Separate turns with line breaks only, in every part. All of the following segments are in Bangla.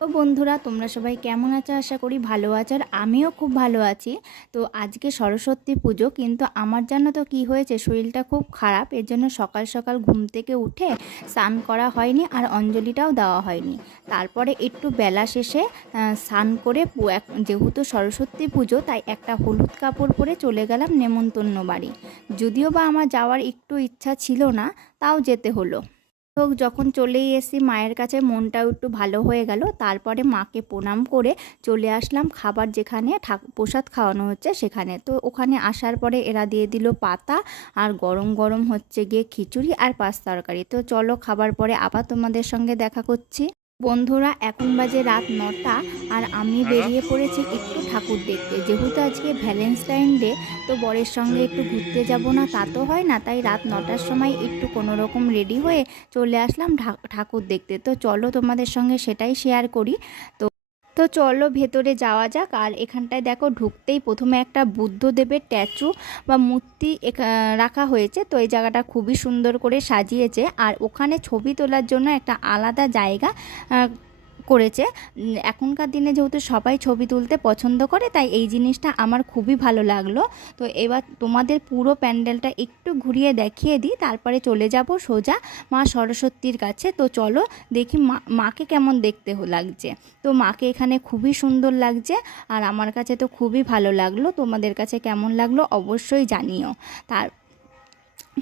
তো বন্ধুরা, তোমরা সবাই কেমন আছো? আশা করি ভালো আছো আর আমিও খুব ভালো আছি। তো আজকে সরস্বতী পুজো, কিন্তু আমার জানো তো কি হয়েছে? শরীরটা খুব খারাপ, এর জন্য সকাল সকাল ঘুম থেকে উঠে স্নান করা হয়নি আর অঞ্জলিটাও দেওয়া হয়নি। তারপরে একটু বেলা শেষে স্নান করে যেহেতু সরস্বতী পুজো, তাই একটা হলুদ কাপড় পরে চলে গেলাম নেমন্তন্ন বাড়ি। যদিও বা আমার যাওয়ার একটু ইচ্ছা ছিল না, তাও যেতে হলো। তো যখন চলেই এসেছি, মায়ের কাছে মনটাও একটু ভালো হয়ে গেল। তারপরে মাকে প্রণাম করে চলে আসলাম খাবার যেখানে প্রসাদ খাওয়ানো হচ্ছে সেখানে। তো ওখানে আসার পরে এরা দিয়ে দিল পাতা আর গরম গরম হচ্ছে গিয়ে খিচুড়ি আর পাঁচ তরকারি। তো চলো খাবার পরে আবার তোমাদের সঙ্গে দেখা করছি। বন্ধুরা এখন বাজে রাত নটা আর আমি বেরিয়ে পড়েছি একটু ঠাকুর দেখতে। যেহেতু আজকে ভ্যালেন্টাইন ডে তো বরের সঙ্গে একটু ঘুরতে যাব না তা তো হয় না। তাই রাত নটার সময় একটু কোনো রকম রেডি হয়ে চলে আসলাম ঠাকুর দেখতে। তো চলো তোমাদের সঙ্গে সেটাই শেয়ার করি। তো তো চলো ভেতরে যাওয়া যাক। আর এখানটায় দেখো ঢুকতেই প্রথমে একটা বুদ্ধদেবের ট্যাচু বা মূর্তি রাখা হয়েছে। তো এই জায়গাটা খুবই সুন্দর করে সাজিয়েছে। আর ওখানে ছবি তোলার জন্য একটা আলাদা জায়গা করেছে। এখনকার দিনে যেহেতু সবাই ছবি তুলতে পছন্দ করে, তাই এই জিনিসটা আমার খুবই ভালো লাগল। তো এবার তোমাদের পুরো প্যান্ডেলটা একটু ঘুরিয়ে দেখিয়ে দিই, তারপরে চলে যাব সোজা মা সরস্বতীর কাছে। তো চলো দেখি মা, মাকে কেমন দেখতে লাগছে। তো মাকে এখানে খুবই সুন্দর লাগছে আর আমার কাছে তো খুবই ভালো লাগল। তোমাদের কাছে কেমন লাগল অবশ্যই জানিও। তার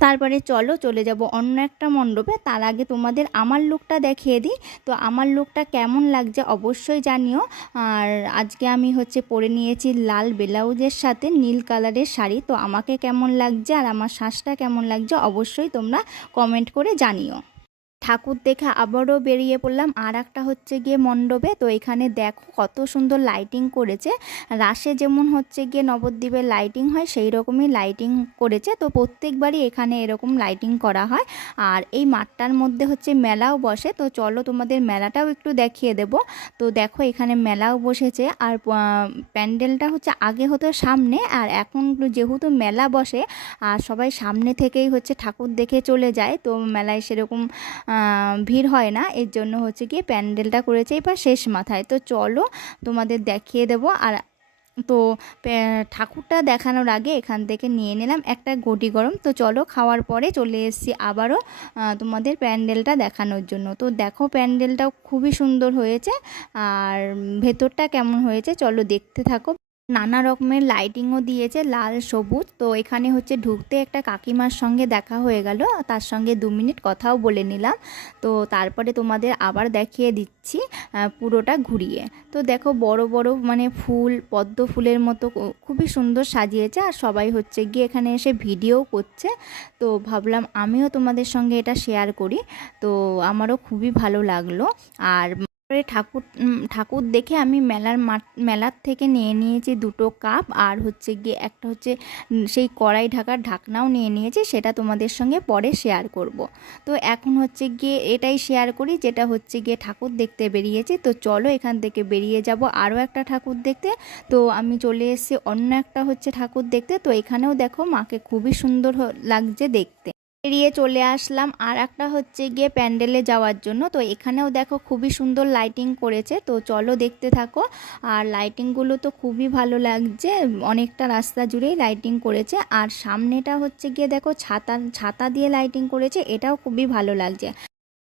তারপরে চলো চলে যাব অন্য একটা মণ্ডপে। তার আগে তোমাদের আমার লুকটা দেখিয়ে দিই। তো আমার লুকটা কেমন লাগছে অবশ্যই জানিও। আর আজকে আমি হচ্ছে পরে নিয়েছি লাল ব্লাউজের সাথে নীল কালারের শাড়ি। তো আমাকে কেমন লাগছে আর আমার শ্বাসটা কেমন লাগছে অবশ্যই তোমরা কমেন্ট করে জানিও। ঠাকুর দেখে আবারও বেরিয়ে পড়লাম। আর একটা হচ্ছে গিয়ে মণ্ডপে। তো এখানে দেখো কত সুন্দর লাইটিং করেছে। রাসে যেমন হচ্ছে গিয়ে নবদ্বীপের লাইটিং হয় সেই রকমই লাইটিং করেছে। তো প্রত্যেকবারই এখানে এরকম লাইটিং করা হয়। আর এই মাঠটার মধ্যে হচ্ছে মেলাও বসে। তো চলো তোমাদের মেলাটাও একটু দেখিয়ে দেব। তো দেখো এখানে মেলাও বসেছে। আর প্যান্ডেলটা হচ্ছে আগে হতো সামনে। আর এখন যেহেতু মেলা বসে, আর সবাই সামনে থেকেই হচ্ছে ঠাকুর দেখে চলে যায়, তো মেলায় সেরকম ভিড় হয় না। এর জন্য হচ্ছে গিয়ে প্যান্ডেলটা করেছে এবার শেষ মাথায়। তো চলো তোমাদের দেখিয়ে দেবো। আর তো ঠাকুরটা দেখানোর আগে এখান থেকে নিয়ে নিলাম একটা গটি গরম। তো চলো খাওয়ার পরে চলে এসেছি আবারও তোমাদের প্যান্ডেলটা দেখানোর জন্য। তো দেখো প্যান্ডেলটাও খুবই সুন্দর হয়েছে। আর ভেতরটা কেমন হয়েছে চলো দেখতে থাকো। নানা রকমের লাইটিংও দিয়েছে, লাল, সবুজ। তো এখানে হচ্ছে ঢুকতে একটা কাকিমার সঙ্গে দেখা হয়ে গেল। তার সঙ্গে দু মিনিট কথাও বলে নিলাম। তো তারপরে তোমাদের আবার দেখিয়ে দিচ্ছি পুরোটা ঘুরিয়ে। তো দেখো বড় বড় মানে ফুল, পদ্ম ফুলের মতো খুবই সুন্দর সাজিয়েছে। আর সবাই হচ্ছে গিয়ে এখানে এসে ভিডিও করছে। তো ভাবলাম আমিও তোমাদের সঙ্গে এটা শেয়ার করি। তো আমারও খুবই ভালো লাগল। আর তারপরে ঠাকুর ঠাকুর দেখে আমি মেলার মেলার থেকে নিয়ে নিয়েছি দুটো কাপ। আর হচ্ছে গিয়ে একটা হচ্ছে সেই কড়াই ঢাকার ঢাকনাও নিয়ে নিয়েছি, সেটা তোমাদের সঙ্গে পরে শেয়ার করব। তো এখন হচ্ছে গিয়ে এটাই শেয়ার করি, যেটা হচ্ছে গিয়ে ঠাকুর দেখতে বেরিয়েছি। তো চলো এখান থেকে বেরিয়ে যাব আরও একটা ঠাকুর দেখতে। তো আমি চলে এসেছি অন্য একটা হচ্ছে ঠাকুর দেখতে। তো এখানেও দেখো মাকে খুবই সুন্দর লাগছে দেখতে। বেরিয়ে চলে আসলাম আর একটা হচ্ছে গিয়ে প্যান্ডেলে যাওয়ার জন্য। তো এখানেও দেখো খুবই সুন্দর লাইটিং করেছে। তো চলো দেখতে থাকো। আর লাইটিংগুলো তো খুবই ভালো লাগছে। অনেকটা রাস্তা জুড়েই লাইটিং করেছে। আর সামনেটা হচ্ছে গিয়ে দেখো ছাতা ছাতা দিয়ে লাইটিং করেছে। এটাও খুবই ভালো লাগছে।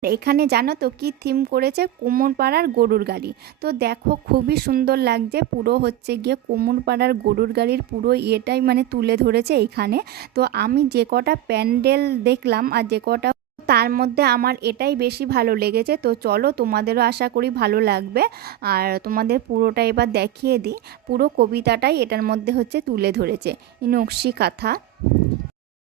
এখানে জানো তো কি থিম করেছে? কোমরপাড়ার গরুর গাড়ি। তো দেখো খুবই সুন্দর লাগছে, পুরো হচ্ছে গিয়ে কোমরপাড়ার গরুর গাড়ির পুরো ইয়েটাই মানে তুলে ধরেছে এখানে তো আমি যে কটা প্যান্ডেল দেখলাম আর যে কটা তার মধ্যে আমার এটাই বেশি ভালো লেগেছে। তো চলো তোমাদেরও আশা করি ভালো লাগবে। আর তোমাদের পুরোটা এবার দেখিয়ে দিই। পুরো কবিতাটাই এটার মধ্যে হচ্ছে তুলে ধরেছে। নকশি কাঁথা।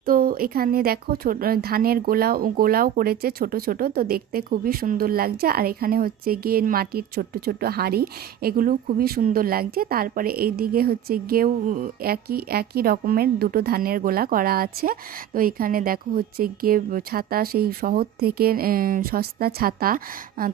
তো এখানে দেখো ছোট, ধানের গোলাও গোলাও করেছে ছোট ছোট, তো দেখতে খুবই সুন্দর লাগছে। আর এখানে হচ্ছে গিয়ে মাটির ছোট্ট ছোট্ট হাঁড়ি, এগুলো খুবই সুন্দর লাগছে। তারপরে এই দিকে হচ্ছে গিয়েও একই একই রকমের দুটো ধানের গোলা করা আছে। তো এখানে দেখো হচ্ছে গিয়ে ছাতা, সেই শহর থেকে সস্তা ছাতা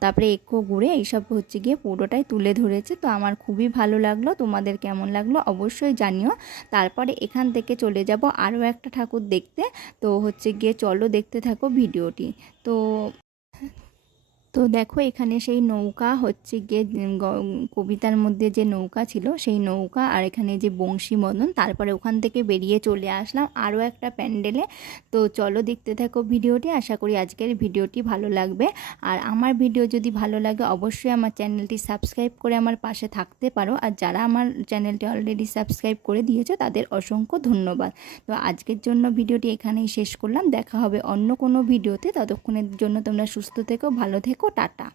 তারপরে একো গুড়ে, এইসব হচ্ছে গিয়ে পুরোটাই তুলে ধরেছে। তো আমার খুবই ভালো লাগল, তোমাদের কেমন লাগল অবশ্যই জানিও। তারপরে এখান থেকে চলে যাব আরও একটা ঠাকুর দেখতে। তো হচ্ছে গিয়ে চলো দেখতে থাকো ভিডিওটি। তো তো দেখো এখানে সেই নৌকা হচ্ছে গিয়ে কবিতার মধ্যে যে নৌকা ছিল সেই নৌকা আর এখানে যে বংশী মদন, তারপরে ওখান থেকে বেরিয়ে চলে আসলাম আরও একটা প্যান্ডেলে। তো চলো দেখতে থাকো ভিডিওটি, আশা করি আজকের ভিডিওটি ভালো লাগবে। আর আমার ভিডিও যদি ভালো লাগে অবশ্যই আমার চ্যানেলটি সাবস্ক্রাইব করে আমার পাশে থাকতে পারো। আর যারা আমার চ্যানেলটি অলরেডি সাবস্ক্রাইব করে দিয়েছ তাদের অসংখ্য ধন্যবাদ। তো আজকের জন্য ভিডিওটি এখানেই শেষ করলাম। দেখা হবে অন্য কোনো ভিডিওতে। ততক্ষণের জন্য তোমরা সুস্থ থেকো, ভালো থেকো। টাটা।